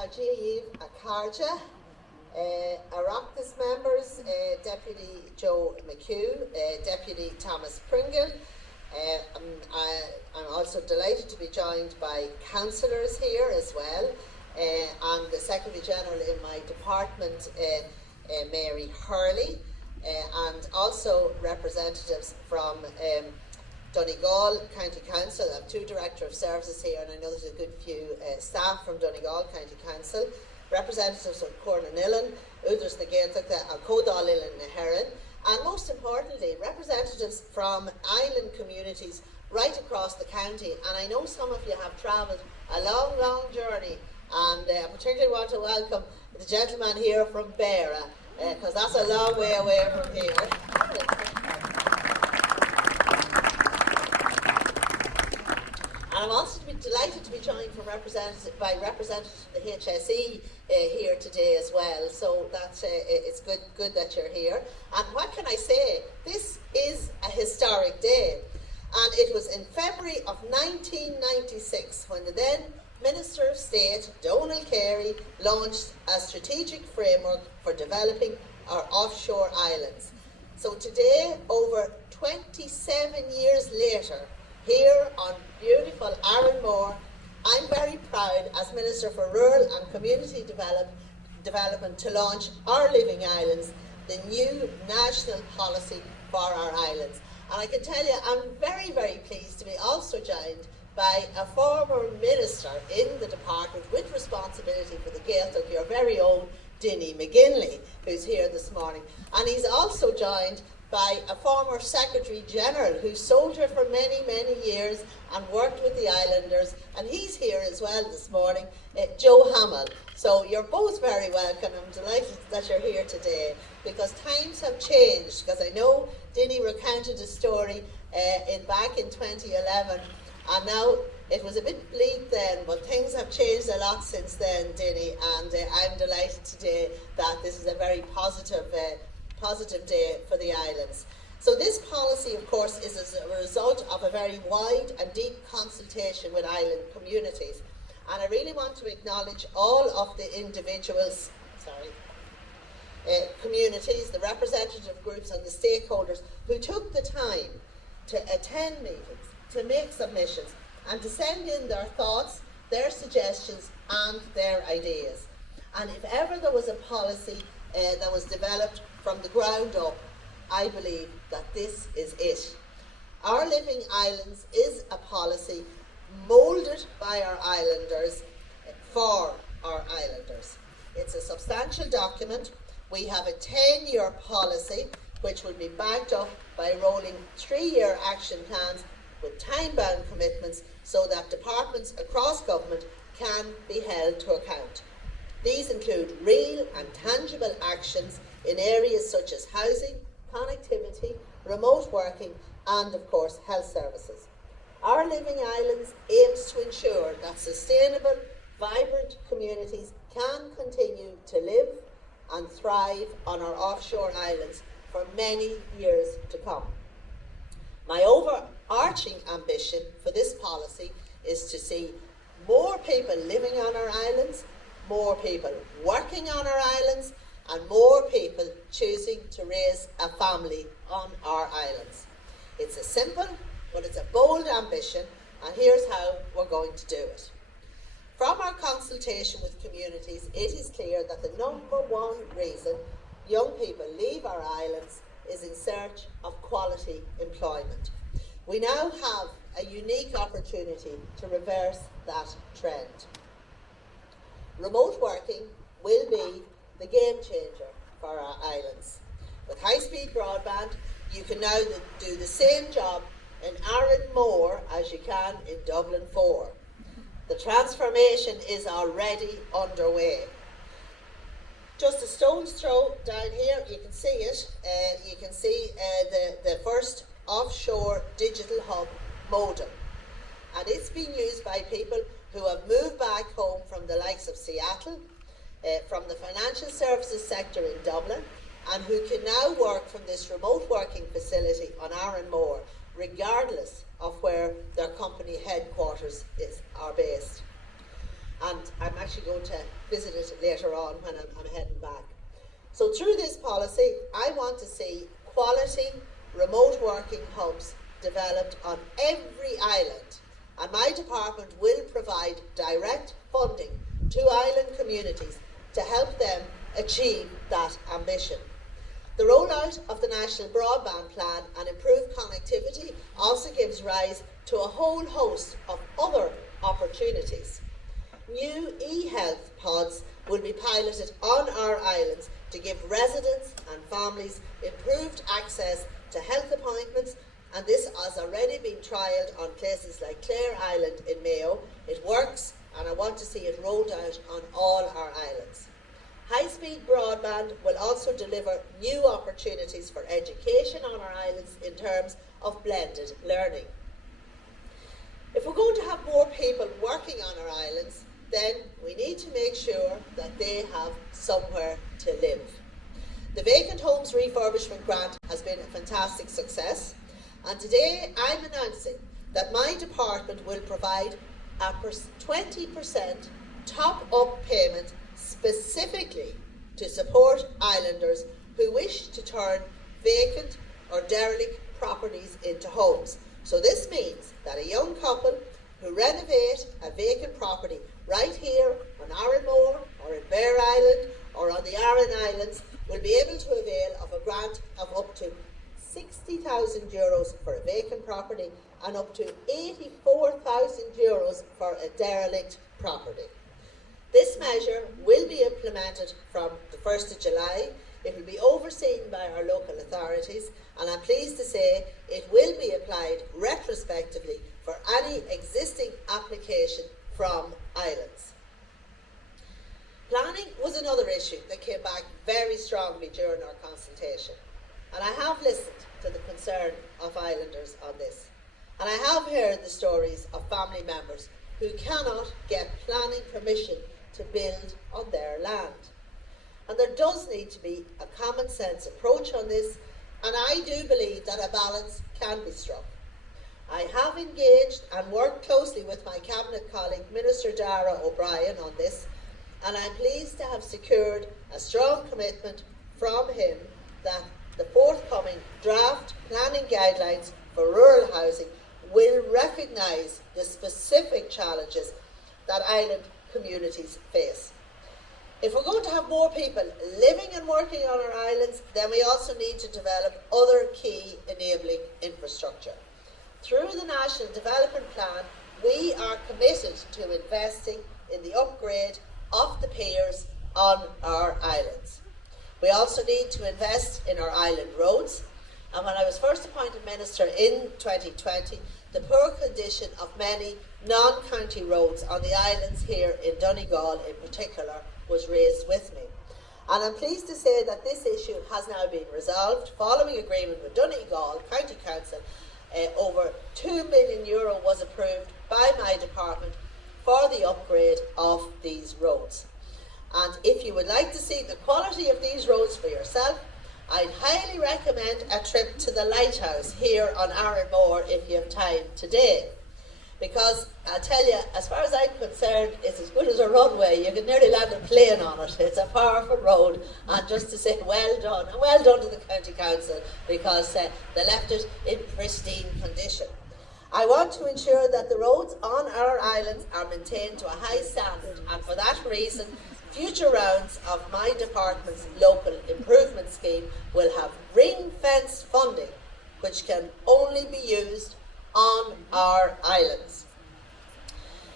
Najeev Akarja, Oireachtas members, Deputy Joe McHugh, Deputy Thomas Pringle. I'm also delighted to be joined by councillors here as well, and the Secretary General in my department, Mary Hurley, and also representatives from Donegal County Council. I have two Director of Services here, and I know there's a good few staff from Donegal County Council, representatives from Cornanillan, Uders na Gaeltachta, and Codal-Illan na Heron, and most importantly, representatives from island communities right across the county. And I know some of you have travelled a long, long journey, and I particularly want to welcome the gentleman here from Beara, because that's a long way away from here. And I'm also delighted to be joined by representatives of the HSE here today as well. So that's it's good that you're here. And what can I say? This is a historic day. And it was in February of 1996 when the then Minister of State, Donal Carey, launched a strategic framework for developing our offshore islands. So today, over 27 years later, here on beautiful Arranmore, I'm very proud as Minister for Rural and Community Development to launch Our Living Islands, the new national policy for our islands. And I can tell you, I'm very, very pleased to be also joined by a former minister in the department with responsibility for the Gaeltacht, your very own Dinny McGinley, who's here this morning. And he's also joined by a former Secretary General who soldiered for many, many years and worked with the islanders, and he's here as well this morning, Joe Hamill. So you're both very welcome. I'm delighted that you're here today, because times have changed, because I know Dinny recounted a story back in 2011, and now it was a bit bleak then, but things have changed a lot since then, Dinny, and I'm delighted today that this is a very positive day for the islands. So this policy, of course, is as a result of a very wide and deep consultation with island communities. And I really want to acknowledge all of the individuals, communities, the representative groups and the stakeholders who took the time to attend meetings, to make submissions, and to send in their thoughts, their suggestions and their ideas. And if ever there was a policy that was developed from the ground up, I believe that this is it. Our Living Islands is a policy moulded by our islanders for our islanders. It's a substantial document. We have a 10-year policy which will be backed up by rolling 3-year action plans with time-bound commitments so that departments across government can be held to account. These include real and tangible actions in areas such as housing, connectivity, remote working, and of course health services. Our Living Islands aims to ensure that sustainable, vibrant communities can continue to live and thrive on our offshore islands for many years to come. My overarching ambition for this policy is to see more people living on our islands, more people working on our islands, and more people choosing to raise a family on our islands. It's a simple, but it's a bold ambition, and here's how we're going to do it. From our consultation with communities, it is clear that the number one reason young people leave our islands is in search of quality employment. We now have a unique opportunity to reverse that trend. Remote working will be the game changer for our islands. With high-speed broadband, you can now do the same job in Arranmore as you can in Dublin 4. The transformation is already underway. Just a stone's throw down here, you can see it. You can see the first offshore digital hub modem. And it's being used by people who have moved back home from the likes of Seattle, from the financial services sector in Dublin, and who can now work from this remote working facility on Arranmore, regardless of where their company headquarters are based. and I'm actually going to visit it later on when I'm heading back. So through this policy, I want to see quality remote working hubs developed on every island, and my department will provide direct funding to island communities to help them achieve that ambition. The rollout of the National Broadband Plan and improved connectivity also gives rise to a whole host of other opportunities. New e-health pods will be piloted on our islands to give residents and families improved access to health appointments, and this has already been trialled on places like Clare Island in Mayo. It works, and I want to see it rolled out on all our islands. High-speed broadband will also deliver new opportunities for education on our islands in terms of blended learning. If we're going to have more people working on our islands, then we need to make sure that they have somewhere to live. The Vacant Homes Refurbishment Grant has been a fantastic success, and today I'm announcing that my department will provide a 20% top-up payment specifically to support islanders who wish to turn vacant or derelict properties into homes. So this means that a young couple who renovate a vacant property right here on Arranmore or in Bear Island or on the Aran Islands will be able to avail of a grant of up to €60,000 for a vacant property and up to €84,000 for a derelict property. This measure will be implemented from the 1st of July. It will be overseen by our local authorities, and I'm pleased to say it will be applied retrospectively for any existing application from islands. Planning was another issue that came back very strongly during our consultation, and I have listened to the concern of islanders on this, and I have heard the stories of family members who cannot get planning permission to build on their land. And there does need to be a common sense approach on this, and I do believe that a balance can be struck. I have engaged and worked closely with my Cabinet colleague, Minister Dara O'Brien, on this, and I'm pleased to have secured a strong commitment from him that the forthcoming draft planning guidelines for rural housing will recognise the specific challenges that island communities face. If we're going to have more people living and working on our islands, then we also need to develop other key enabling infrastructure. Through the National Development Plan, we are committed to investing in the upgrade of the piers on our islands. We also need to invest in our island roads, and when I was first appointed Minister in 2020, the poor condition of many non-county roads on the islands here in Donegal in particular was raised with me. And I'm pleased to say that this issue has now been resolved. Following agreement with Donegal County Council, over €2 million was approved by my department for the upgrade of these roads. And if you would like to see the quality of these roads for yourself, I'd highly recommend a trip to the lighthouse here on Arranmore if you have time today. Because I'll tell you, as far as I'm concerned, it's as good as a runway. You can nearly land a plane on it. It's a powerful road, and just to say well done, and well done to the County Council, because they left it in pristine condition. I want to ensure that the roads on our islands are maintained to a high standard, and for that reason, future rounds of my department's local improvement scheme will have ring-fence funding, which can only be used on our islands.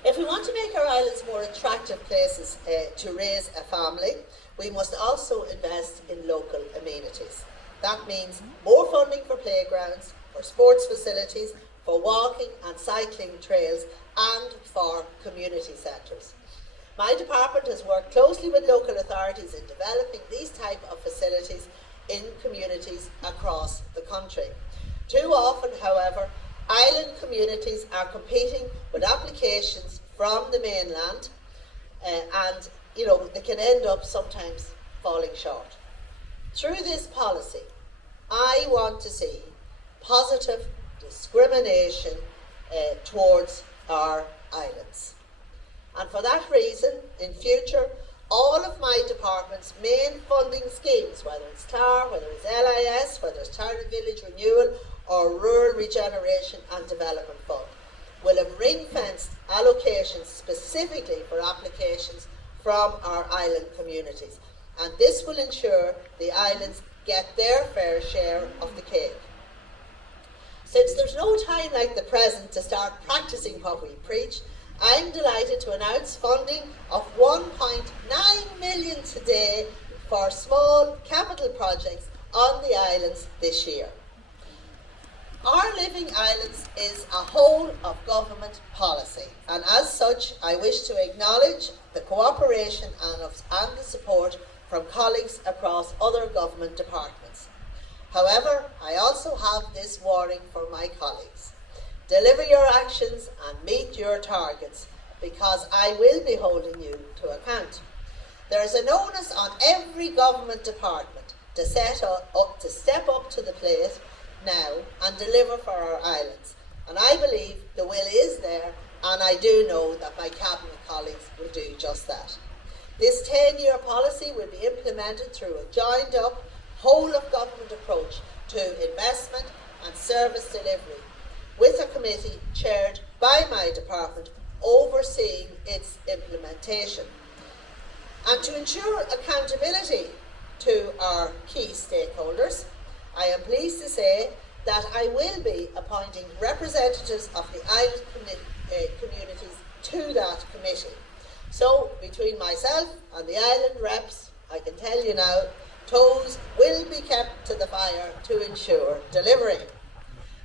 If we want to make our islands more attractive places to raise a family, we must also invest in local amenities. That means more funding for playgrounds, for sports facilities, for walking and cycling trails, and for community centres. My department has worked closely with local authorities in developing these type of facilities in communities across the country. Too often, however, island communities are competing with applications from the mainland, and they can end up sometimes falling short. Through this policy, I want to see positive discrimination towards our islands. And for that reason, in future, all of my department's main funding schemes, whether it's TAR, whether it's LIS, whether it's Target Village Renewal or Rural Regeneration and Development Fund, will have ring-fenced allocations specifically for applications from our island communities. And this will ensure the islands get their fair share of the cake. Since there's no time like the present to start practicing what we preach, I'm delighted to announce funding of 1.9 million today for small capital projects on the islands this year. Our Living Islands is a whole of government policy, and as such I wish to acknowledge the cooperation and the support from colleagues across other government departments. However, I also have this warning for my colleagues. Deliver your actions and meet your targets, because I will be holding you to account. There is an onus on every government department to step up to the plate now and deliver for our islands. And I believe the will is there, and I do know that my Cabinet colleagues will do just that. This 10-year policy will be implemented through a joined-up, whole-of-government approach to investment and service delivery, with a committee chaired by my department overseeing its implementation. And to ensure accountability to our key stakeholders, I am pleased to say that I will be appointing representatives of the island communities to that committee. So, between myself and the island reps, I can tell you now, toes will be kept to the fire to ensure delivery.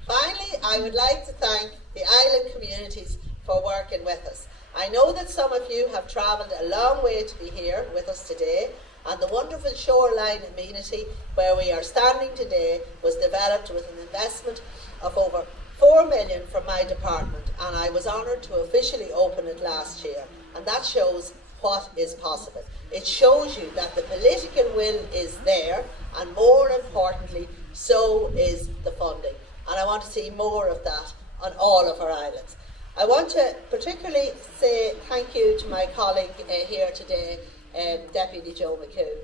Finally, I would like to thank the island communities for working with us. I know that some of you have travelled a long way to be here with us today, and the wonderful shoreline amenity where we are standing today was developed with an investment of over 4 million from my department, and I was honoured to officially open it last year. And that shows what is possible. It shows you that the political will is there, and more importantly, so is the funding. And I want to see more of that on all of our islands. I want to particularly say thank you to my colleague here today, Deputy Joe McHugh.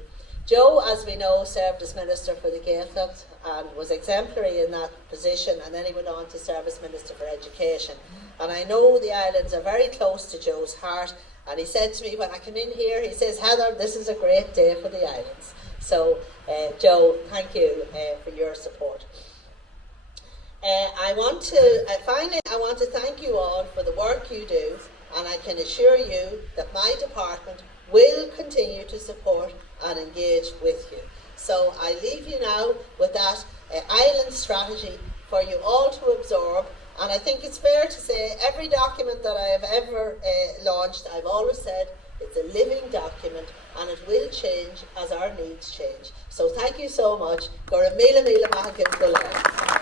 Joe, as we know, served as Minister for the Gaeltacht and was exemplary in that position, and then he went on to serve as Minister for Education. And I know the islands are very close to Joe's heart, and he said to me when I came in here, he says, "Heather, this is a great day for the islands." So, Joe, thank you for your support. Finally, I want to thank you all for the work you do, and I can assure you that my department will continue to support and engage with you. So I leave you now with that island strategy for you all to absorb. And I think it's fair to say every document that I have ever launched, I've always said it's a living document, and it will change as our needs change. So thank you so much. Go to Mila Mila Mahakim Gulai.